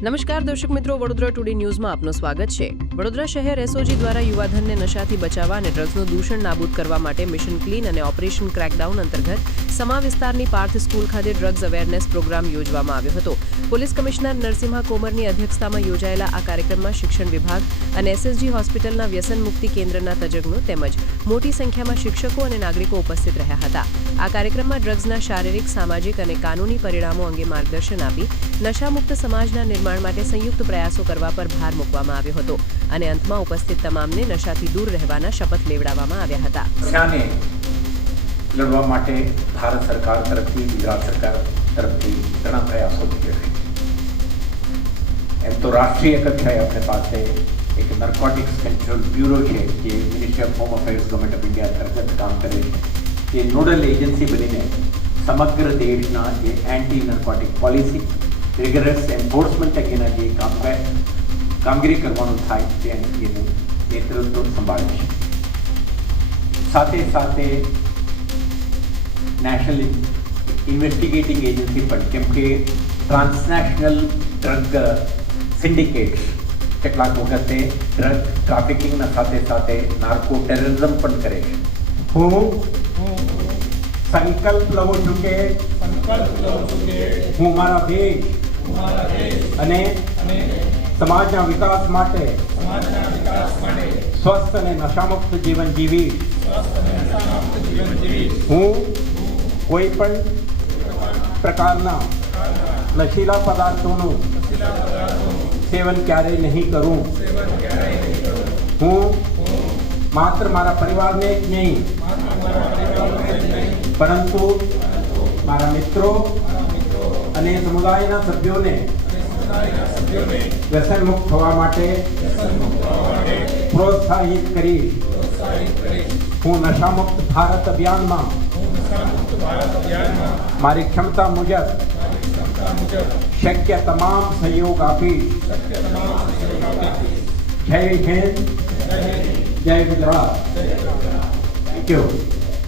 નમસ્કાર દર્શક મિત્રો, વડોદરા ટુડે ન્યૂઝમાં આપનું સ્વાગત છે। વડોદરા શહેર એસઓજી દ્વારા યુવાધનને નશાથી બચાવવા અને ડ્રગ્સનું દૂષણ નાબૂદ કરવા માટે મિશન ક્લીન અને ઓપરેશન ક્રેકડાઉન અંતર્ગત સમા વિસ્તારની પાર્થ સ્કૂલ ખાતે ડ્રગ્સ અવેરનેસ પ્રોગ્રામ યોજવામાં આવ્યો હતો। પોલીસ કમિશનર નરસિંહા કોમરની અધ્યક્ષતામાં યોજાયેલા આ કાર્યક્રમમાં શિક્ષણ વિભાગ અને એસએસજી હોસ્પિટલના વ્યસન મુક્તિ કેન્દ્રના તજજ્ઞો તેમજ મોટી સંખ્યામાં શિક્ષકો અને નાગરિકો ઉપસ્થિત રહ્યા હતા। આ કાર્યક્રમમાં ડ્રગ્સના શારીરિક, સામાજિક અને કાનૂની પરિણામો અંગે માર્ગદર્શન આપી નશામુક્ત સમાજના નિર્માણ માટે સંયુક્ત પ્રયાસો કરવા પર ભાર મૂકવામાં આવ્યો હતો અને અંતમાં ઉપસ્થિત તમામને નશાથી દૂર રહેવાના શપથ લેવડાવવામાં આવ્યા હતા। નશાને લડવા માટે ભારત સરકાર તરફથી, ગુજરાત સરકાર તરફથી ઘણા પ્રયાસો થઈ રહ્યા છે। એમ તો રાષ્ટ્રીય કક્ષાએ આપણી પાસે એક નાર્કોટિક્સ કંટ્રોલ બ્યુરો છે જે ministry of home affairs government of India અંતર્ગત કામ કરે છે। એ નોડલ એજન્સી બનીને સમગ્ર દેશના જે anti narcotic policy, rigorous enforcement અંગેના જે કામગીરી કરવાનું થાય છે એનું નેતૃત્વ સંભાળે છે। સાથે સાથે નેશનલ ઇન્વેસ્ટિગેટિંગ એજન્સી પણ, કેમ કે ટ્રાન્સનેશનલ ડ્રગ સિન્ડિકેટ્સ કેટલાક વખતે ડ્રગ ટ્રાફિકિંગના સાથે સાથે નાર્કો ટેરરિઝમ પણ કરે છે। હું સંકલ્પ લઉં છું કે હું મારા દેશ અને સમાજના વિકાસ માટે સ્વસ્થ અને નશામુક્ત જીવન જીવીશ। હું કોઈ પણ પ્રકારના નશીલા પદાર્થોનું સેવન ક્યારેય નહીં કરું। હું માત્ર મારા પરિવારને જ નહીં પરંતુ મારા મિત્રો અને સમુદાયના સભ્યોને વ્યસન મુક્ત થવા માટે પ્રોત્સાહિત કરીશ। હું નશામુક્ત ભારત અભિયાનમાં મારી ક્ષમતા મુજબ શક્ય તમામ સહયોગ આપીશ। જય હિન્દ, જય ગુજરાત। Thank you.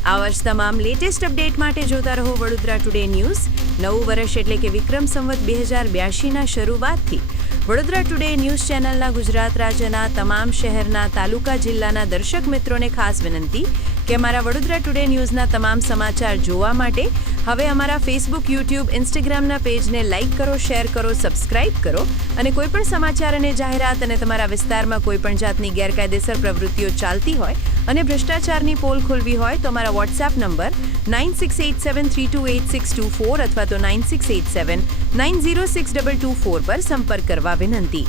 આ વર્ષ તમામ લેટેસ્ટ અપડેટ માટે જોતા રહો વડોદરા ટુડે ન્યૂઝ। નવું વર્ષ એટલે કે વિક્રમ સંવત 2082ના શરૂઆતથી વડોદરા ટુડે ન્યૂઝ ચેનલના ગુજરાત રાજ્યના તમામ શહેરના, તાલુકા, જિલ્લાના દર્શક મિત્રોને ખાસ વિનંતી કે અમારા વડોદરા ટુડે ન્યૂઝના તમામ સમાચાર જોવા માટે હવે અમારા ફેસબુક, યુટ્યુબ, ઇન્સ્ટાગ્રામના પેજને લાઇક કરો, શેર કરો, સબસ્ક્રાઇબ કરો અને કોઈપણ સમાચાર અને જાહેરાત અને તમારા વિસ્તારમાં કોઈપણ જાતની ગેરકાયદેસર પ્રવૃત્તિઓ ચાલતી હોય અને ભ્રષ્ટાચારની પોલ ખોલવી હોય તો અમારા વોટ્સએપ નંબર 9687328624 અથવા તો 9687906224 પર સંપર્ક કરવા વિનંતી।